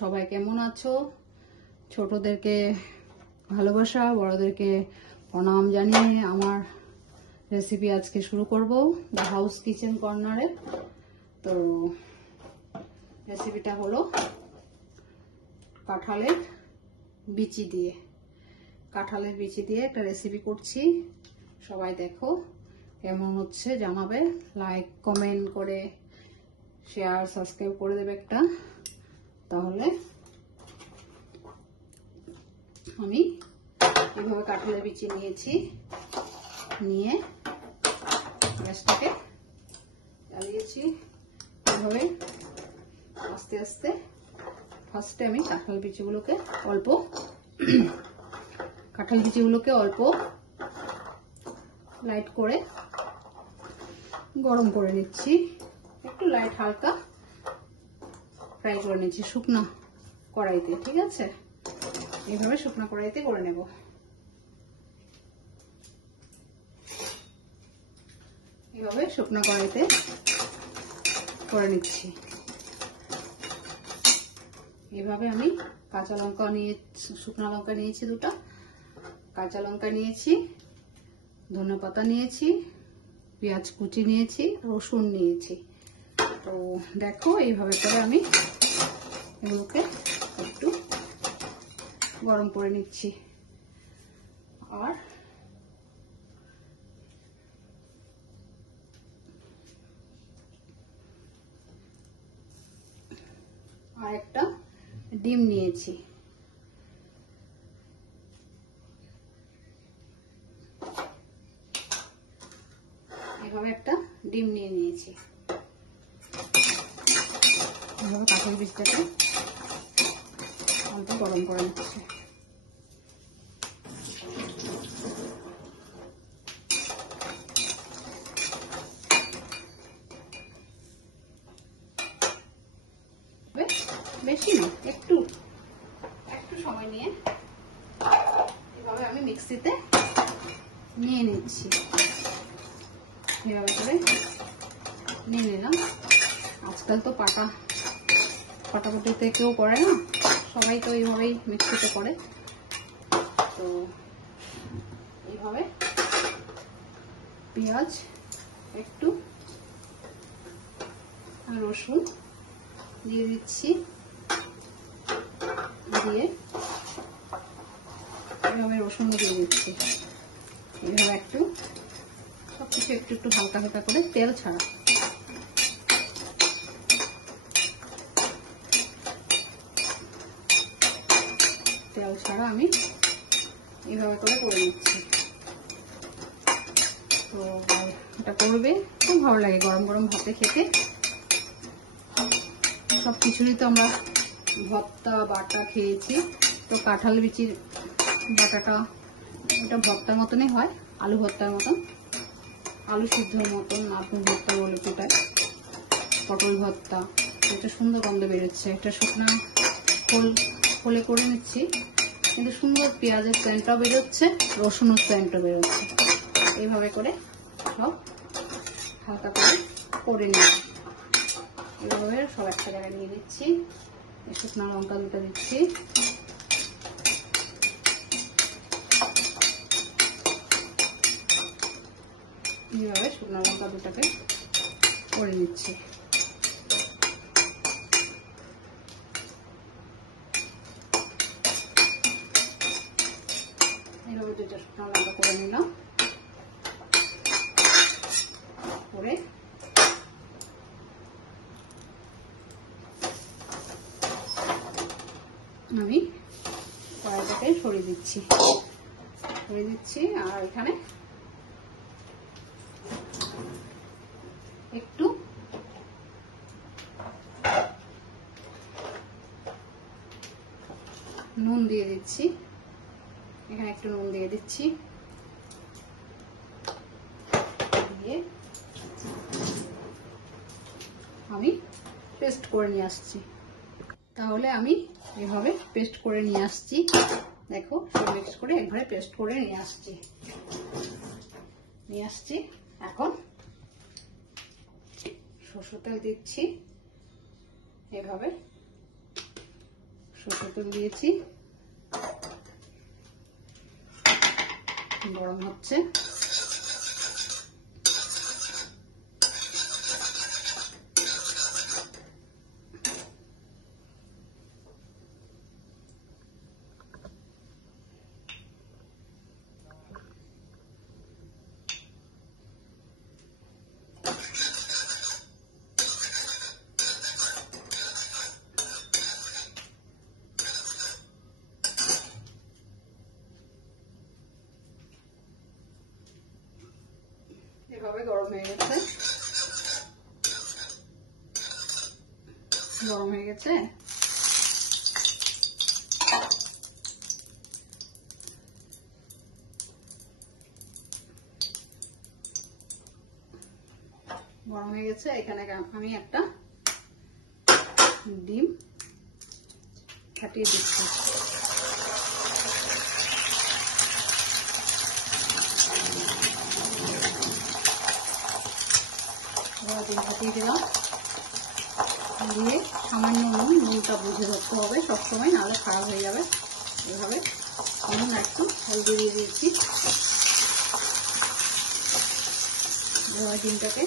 সবাই কেমন আছো? ছোটদেরকে ভালোবাসা, বড়দেরকে প্রণাম জানিয়ে আমার রেসিপি আজকে শুরু করব দ্য হাউস কিচেন কর্নারে। তো রেসিপিটা হলো কাঁঠালের বিচি দিয়ে। কাঁঠালের বিচি দিয়ে একটা রেসিপি করছি, সবাই দেখো কেমন হচ্ছে জানাবে। লাইক কমেন্ট করে শেয়ার সাবস্ক্রাইব করে দেবে একটা। তাহলে আমি এইভাবে কাঁঠালের বিচি নিয়েছি, নিয়ে গ্যাসটাকে জ্বালিয়েছি। এইভাবে আস্তে আস্তে ফার্স্টে আমি কাঁঠাল বিচিগুলোকে অল্প লাইট করে গরম করে নিচ্ছি, একটু লাইট হালকা ফ্রাই করে নিচ্ছি শুকনা কড়াইতে। ঠিক আছে, এইভাবে শুকনা কড়াইতে করে নেব। এইভাবে শুকনা কড়াইতে করে নিচ্ছি। এইভাবে আমি কাঁচা লঙ্কা নিয়ে, শুকনা লঙ্কা নিয়েছি দুটো, কাঁচা লঙ্কা নিয়েছি, ধনেপাতা নিয়েছি, পেঁয়াজ কুচি নিয়েছি, রসুন নিয়েছি। তো দেখো এইভাবে করে আমি এগুলোকে একটু গরম করে নিচ্ছি। আর একটা ডিম নিয়েছি। এভাবে একটা ডিম নিয়ে নিয়েছি। এভাবে কাঁঠাল বীজটাকে অল্প গরম করে নিচ্ছি। বেশি না, একটু সময় নিয়ে এভাবে আমি মিক্সিতে নিয়ে নিচ্ছি। এভাবে করে নিয়ে নিলাম। আজকাল তো পাটাপাটিতে কেউ করে না, সবাই তো এইভাবেই মিক্সিতে করে। তো এইভাবে পেঁয়াজ একটু রসুন দিয়ে দিচ্ছি, দিয়ে এইভাবে রসুন দিয়ে দিচ্ছি। এইভাবে একটু সবকিছু একটু হালকা হালকা করে তেল ছাড়া আমি এইভাবে করে নিচ্ছি। তো এটা করবে, খুব ভালো লাগে গরম গরম ভাতে খেতে। সব কিছুরই তো আমরা ভর্তা বাটা খেয়েছি, তো কাঁঠাল বিচির বাটাটা এটা ভর্তার মতনই হয়, আলু ভর্তার মতন, আলু সিদ্ধর মতন। আপনি ভর্তা বলে কোটায় পটল ভর্তা। এটা সুন্দর গন্ধ বেরোচ্ছে। একটা শুকনা খোলে করে নিচ্ছি, কিন্তু সুন্দর পেঁয়াজের সেন্টটাও বেরোচ্ছে, রসুনের সেন্টও বেরোচ্ছে। এইভাবে করে সব হালকা করে নিই। এইভাবে সব একটা জায়গায় নিয়ে নিচ্ছি। শুকনা লঙ্কা দুটো দিচ্ছি। এইভাবে শুকনা লঙ্কা দুটাকে করে নিচ্ছি। এইভাবে দুটো শুকনা লঙ্কা করে নিলাম। করে আমি কড়াইটাকে সরিয়ে দিচ্ছি। আর এখানে একটু নুন দিয়ে দিচ্ছি। এখানে একটু নুন দিয়ে দিচ্ছি, দিয়ে আমি পেস্ট করে নিয়ে আসছি। তাহলে আমি এভাবে পেস্ট করে নিয়ে আসছি। দেখো সব মিক্স করে একবারে পেস্ট করে নিয়ে আসছি। এখন সরষের তেল দিচ্ছি। এভাবে সরষের তেল দিয়েছি, গরম হচ্ছে। এভাবে গরম হয়ে গেছে, গরম হয়ে গেছে। গরম হয়ে গেছে। এখানে আমি একটা ডিম ফাটিয়ে দিচ্ছি। ডিম ফাটিয়ে দিলাম, দিয়ে সামান্য নুনটা বুঝে ধরতে হবে সবসময়, নাহলে খারাপ হয়ে যাবে। এভাবে নুন একটু হলদি দিয়ে দিয়েছি। এবার ডিমটাকে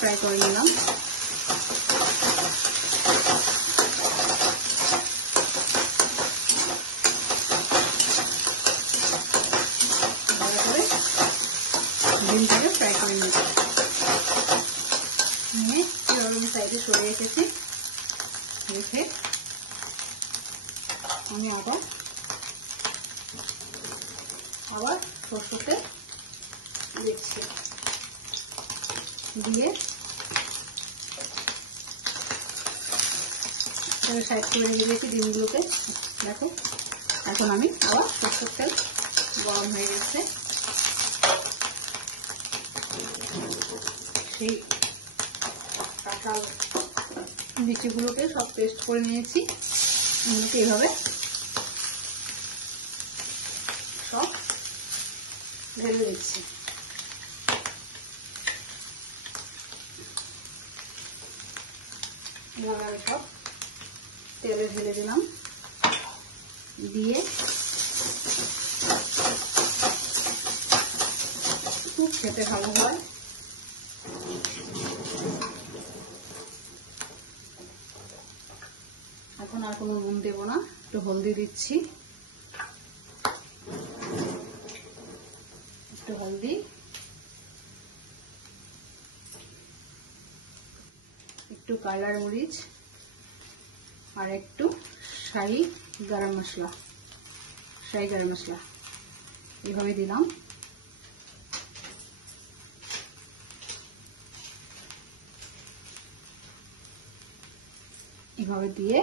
ফ্রাই করে নিলাম। ডিমটাকে ফ্রাই করে নিয়ে আমি সাইডে সরে রেখেছি। রেখে আমি আবার সরষের তেল দিচ্ছি, দিয়ে সাইড করে নিয়ে দিয়েছি ডিমগুলোকে। দেখো এখন আমি আবার সরষের তেল গরম হয়ে গেছে, সেই কাঁঠাল লিচিগুলোকে সব পেস্ট করে নিয়েছি। এগুলোকে এভাবে সব ঢেলে দিচ্ছি। এভাবে আমি সব তেলে ঢেলে দিলাম, দিয়ে খুব খেতে ভালো হয়। এখন আর কোনো নুন দেবো না, একটু হলদি দিচ্ছি, একটু হলদি, একটু কালার মরিচ, আর একটু শাহি গরম মশলা, এইভাবে দিলাম। এভাবে দিয়ে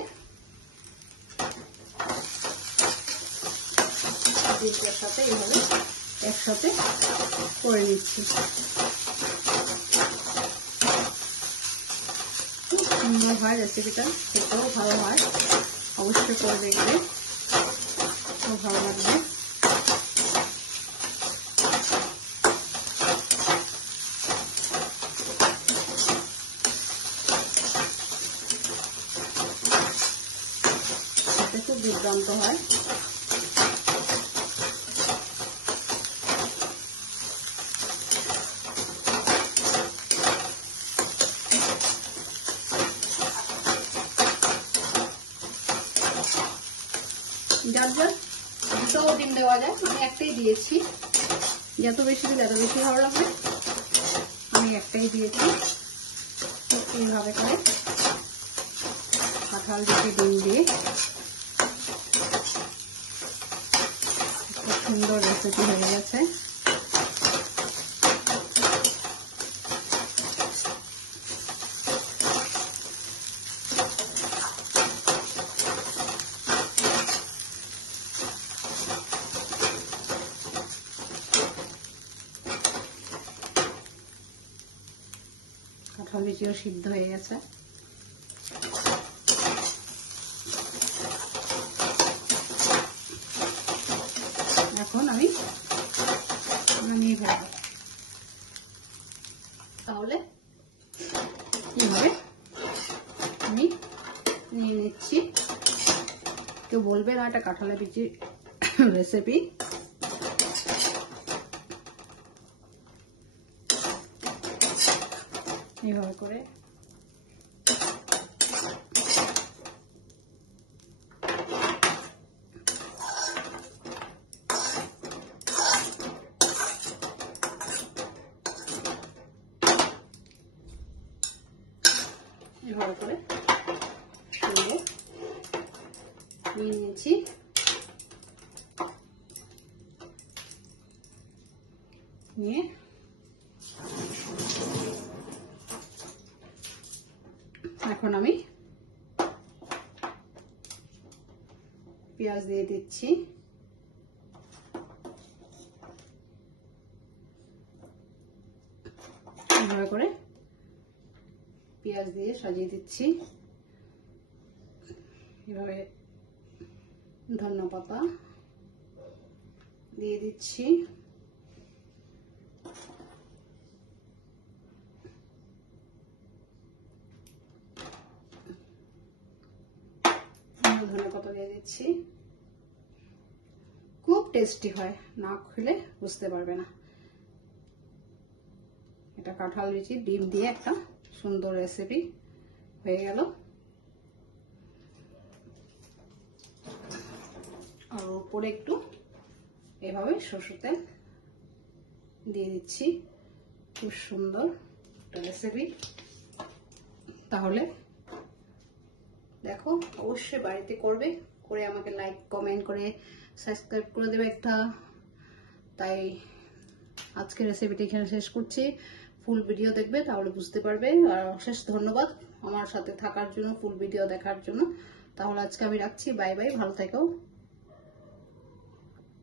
ডিমটার সাথে এইভাবে একসাথে করে নিচ্ছি। খুব সুন্দর হয় রেসিপিটা, খেতেও ভালো হয়, অবশ্যই করে দেখবে, খুব ভালো লাগবে। খুব দুর্দান্ত হয়। যার যার দুটো ডিম দেওয়া যায়, আমি একটাই দিয়েছি, যত বেশি দিলে এত বেশি ভালো লাগবে, আমি একটাই দিয়েছি। তো এইভাবে করে কাঁঠাল দিয়ে ডিম দিয়ে খুব সুন্দর রেসিপি হয়ে গেছে। কাঁঠাল বিচিও সিদ্ধ হয়ে গেছে। এখন আমি আমি এইভাবে, তাহলে এইভাবে আমি নিয়ে নিচ্ছি। কেউ বলবে না এটা কাঁঠালের বিচির রেসিপি। এইভাবে করে এভাবে করে সুন্দর নিয়ে নিয়েছি। নিয়ে এখন আমি পেঁয়াজ দিয়ে দিচ্ছি। এভাবে করে পেঁয়াজ দিয়ে সাজিয়ে দিচ্ছি। এভাবে ধনেপাতা দিয়ে দিচ্ছি। ধনেপাতা দিয়ে দিচ্ছি। খুব টেস্টি হয়, না খেলে বুঝতে পারবে না। এটা কাঁঠাল বিচি ডিম দিয়ে একটা সুন্দর রেসিপি হয়ে গেল। আর উপরে একটু এভাবে সরষের তেল দিয়ে দিচ্ছি। খুব সুন্দর একটা রেসিপি। তাহলে দেখো, অবশ্যই বাড়িতে করবে, করে আমাকে লাইক কমেন্ট করে সাবস্ক্রাইব করে দেবে একটা। তাই আজকে রেসিপিটি এখানে শেষ করছি। ফুল ভিডিও দেখবে, তাহলে বুঝতে পারবে। আর অশেষ ধন্যবাদ আমার সাথে থাকার জন্য, ফুল ভিডিও দেখার জন্য। তাহলে আজকে আমি রাখছি। বাই বাই, ভালো থেকো।